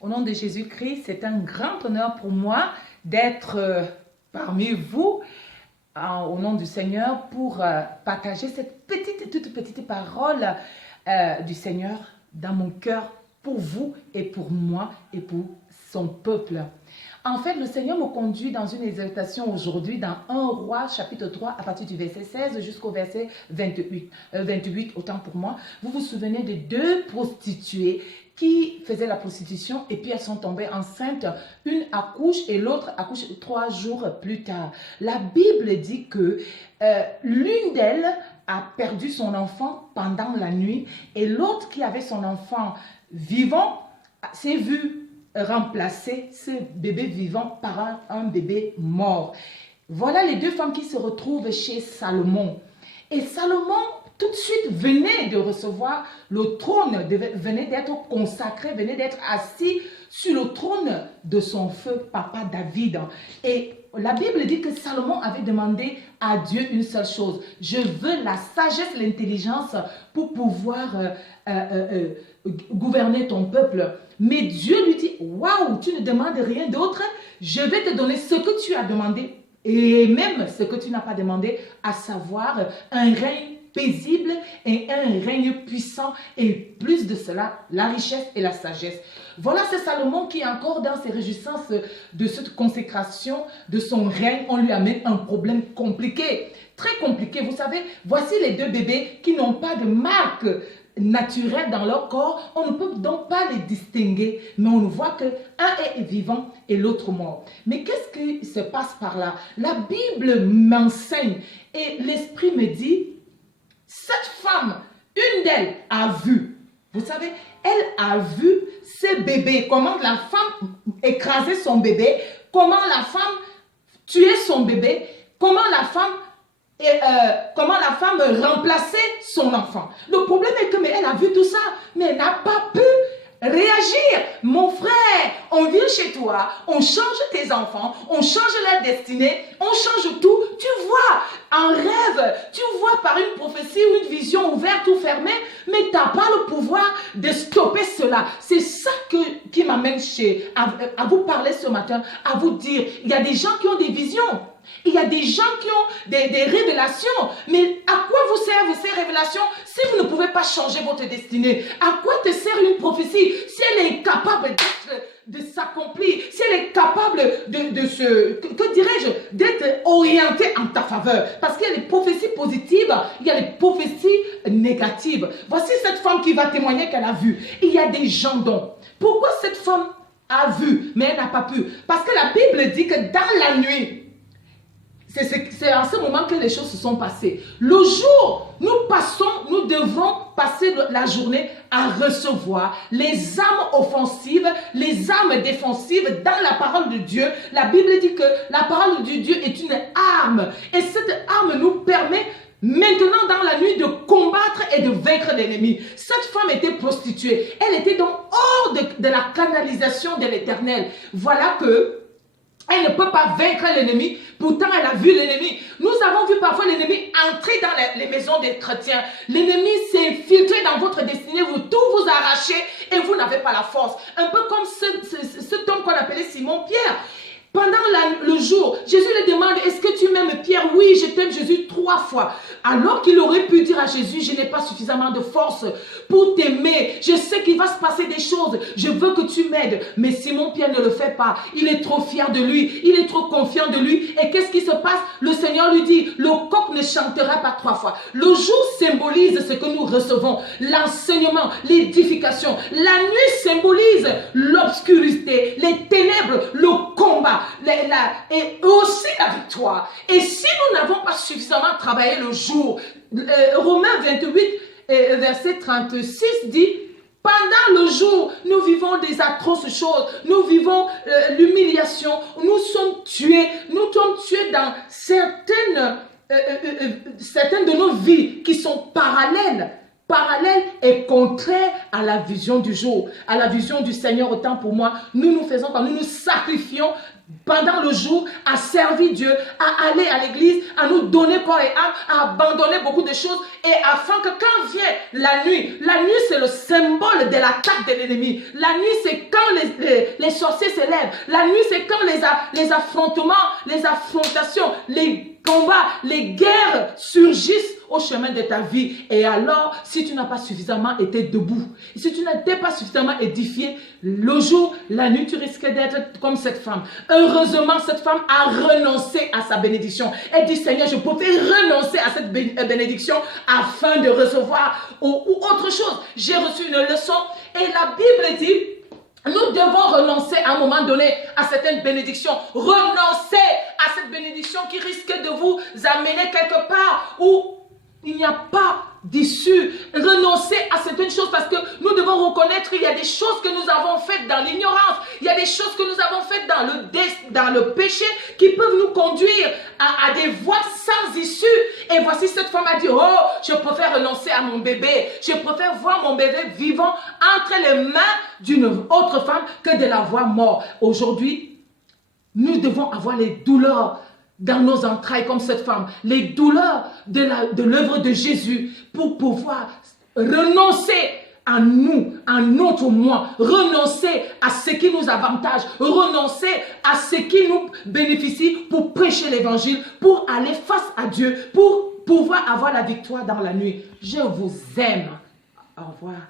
Au nom de Jésus-Christ, c'est un grand honneur pour moi d'être parmi vous au nom du Seigneur pour partager cette toute petite parole du Seigneur dans mon cœur pour vous et pour moi et pour son peuple. En fait, le Seigneur me conduit dans une exaltation aujourd'hui dans 1 Roi chapitre 3 à partir du verset 16 jusqu'au verset 28, autant pour moi. Vous vous souvenez des deux prostituées qui faisaient la prostitution et puis elles sont tombées enceintes. Une accouche et l'autre accouche 3 jours plus tard. La Bible dit que l'une d'elles a perdu son enfant pendant la nuit et l'autre qui avait son enfant vivant s'est vu remplacer ce bébé vivant par un bébé mort. Voilà les deux femmes qui se retrouvent chez Salomon. Et Salomon, tout de suite, venait de recevoir le trône, venait d'être consacré, venait d'être assis sur le trône de son feu papa David. Et la Bible dit que Salomon avait demandé à Dieu une seule chose. Je veux la sagesse, l'intelligence pour pouvoir gouverner ton peuple. Mais Dieu lui dit, waouh, tu ne demandes rien d'autre, je vais te donner ce que tu as demandé et même ce que tu n'as pas demandé, à savoir un règne paisible et un règne puissant et plus de cela, la richesse et la sagesse. Voilà, c'est Salomon qui est encore dans ses réjouissances de cette consécration de son règne. On lui amène un problème compliqué, très compliqué. Vous savez, voici les deux bébés qui n'ont pas de marque naturels dans leur corps, on ne peut donc pas les distinguer, mais on voit que un est vivant et l'autre mort. Mais qu'est-ce qui se passe par là? La Bible m'enseigne et l'Esprit me dit, cette femme, une d'elles a vu, vous savez, elle a vu ce bébé, comment la femme écrasait son bébé, comment la femme tuait son bébé, comment la femme remplaçait son enfant. Le problème est que elle a vu tout ça, mais elle n'a pas pu réagir. Mon frère, on vient chez toi, on change tes enfants, on change leur destinée, on change tout. Tu vois en rêve, tu vois par une prophétie ou une vision ouverte ou fermée, mais tu n'as pas le pouvoir de stopper cela. C'est ça qui m'amène à vous parler ce matin, à vous dire, il y a des gens qui ont des visions. Il y a des gens qui ont des révélations, mais à quoi vous servent ces révélations si vous ne pouvez pas changer votre destinée? À quoi te sert une prophétie si elle est incapable de s'accomplir, si elle est capable d'être orientée en ta faveur? Parce qu'il y a les prophéties positives, il y a les prophéties négatives. Voici cette femme qui va témoigner qu'elle a vu. Il y a des gens donc. Pourquoi cette femme a vu, mais elle n'a pas pu? Parce que la Bible dit que dans la nuit, c'est en ce moment que les choses se sont passées. Le jour, nous devons passer la journée à recevoir les âmes offensives, les âmes défensives dans la parole de Dieu. La Bible dit que la parole de Dieu est une arme. Et cette arme nous permet maintenant dans la nuit de combattre et de vaincre l'ennemi. Cette femme était prostituée. Elle était donc hors de la canalisation de l'Éternel. Voilà que elle ne peut pas vaincre l'ennemi, pourtant elle a vu l'ennemi. Nous avons vu parfois l'ennemi entrer dans les maisons des chrétiens. L'ennemi s'est infiltré dans votre destinée, vous tout vous arrachez et vous n'avez pas la force. Un peu comme cet homme qu'on appelait Simon-Pierre. Pendant le jour, Jésus lui demande, est-ce que tu m'aimes Pierre? Oui, je t'aime Jésus 3 fois. Alors qu'il aurait pu dire à Jésus, je n'ai pas suffisamment de force pour t'aimer. Je sais qu'il va se passer des choses. Je veux que tu m'aides. Mais Simon-Pierre ne le fait pas. Il est trop fier de lui. Il est trop confiant de lui. Et qu'est-ce qui se passe? Le Seigneur lui dit, le coq ne chantera pas 3 fois. Le jour symbolise ce que nous recevons. L'enseignement, l'édification. La nuit symbolise l'obscurité, les ténèbres, le combat. Et aussi la victoire. Et si nous n'avons pas suffisamment travaillé le jour, Romains 28, verset 36 dit, pendant le jour, nous vivons des atroces choses, nous vivons l'humiliation, nous sommes tués dans certaines de nos vies qui sont parallèles et contraire à la vision du jour, à la vision du Seigneur. Autant pour moi, nous faisons quand nous nous sacrifions pendant le jour, à servir Dieu, à aller à l'église, à nous donner corps et âme, à abandonner beaucoup de choses, et afin que quand vient la nuit c'est le symbole de l'attaque de l'ennemi. La nuit c'est quand les sorciers se lèvent. La nuit c'est quand les affrontements, les affrontations, les combats, les guerres surgissent au chemin de ta vie. Et alors, si tu n'as pas suffisamment été debout, si tu n'étais pas suffisamment édifié, le jour, la nuit, tu risquais d'être comme cette femme. Heureusement, cette femme a renoncé à sa bénédiction. Elle dit, Seigneur, je pouvais renoncer à cette bénédiction afin de recevoir ou autre chose. J'ai reçu une leçon et la Bible dit, nous devons renoncer à un moment donné à certaines bénédictions. Renoncer à cette bénédiction qui risque de vous amener quelque part où il n'y a pas d'issue. Renoncer à certaines choses parce que nous devons reconnaître qu'il y a des choses que nous avons faites dans l'ignorance. Il y a des choses que nous avons faites dans le péché qui peuvent nous conduire à des voies sans issue. Et voici cette femme a dit, oh, je préfère renoncer à mon bébé. Je préfère voir mon bébé vivant entre les mains d'une autre femme que de la voir mort. Aujourd'hui, nous devons avoir les douleurs dans nos entrailles comme cette femme, les douleurs de l'œuvre de Jésus pour pouvoir renoncer à nous, à notre moi, renoncer à ce qui nous avantage, renoncer à ce qui nous bénéficie pour prêcher l'évangile, pour aller face à Dieu, pour pouvoir avoir la victoire dans la nuit. Je vous aime. Au revoir.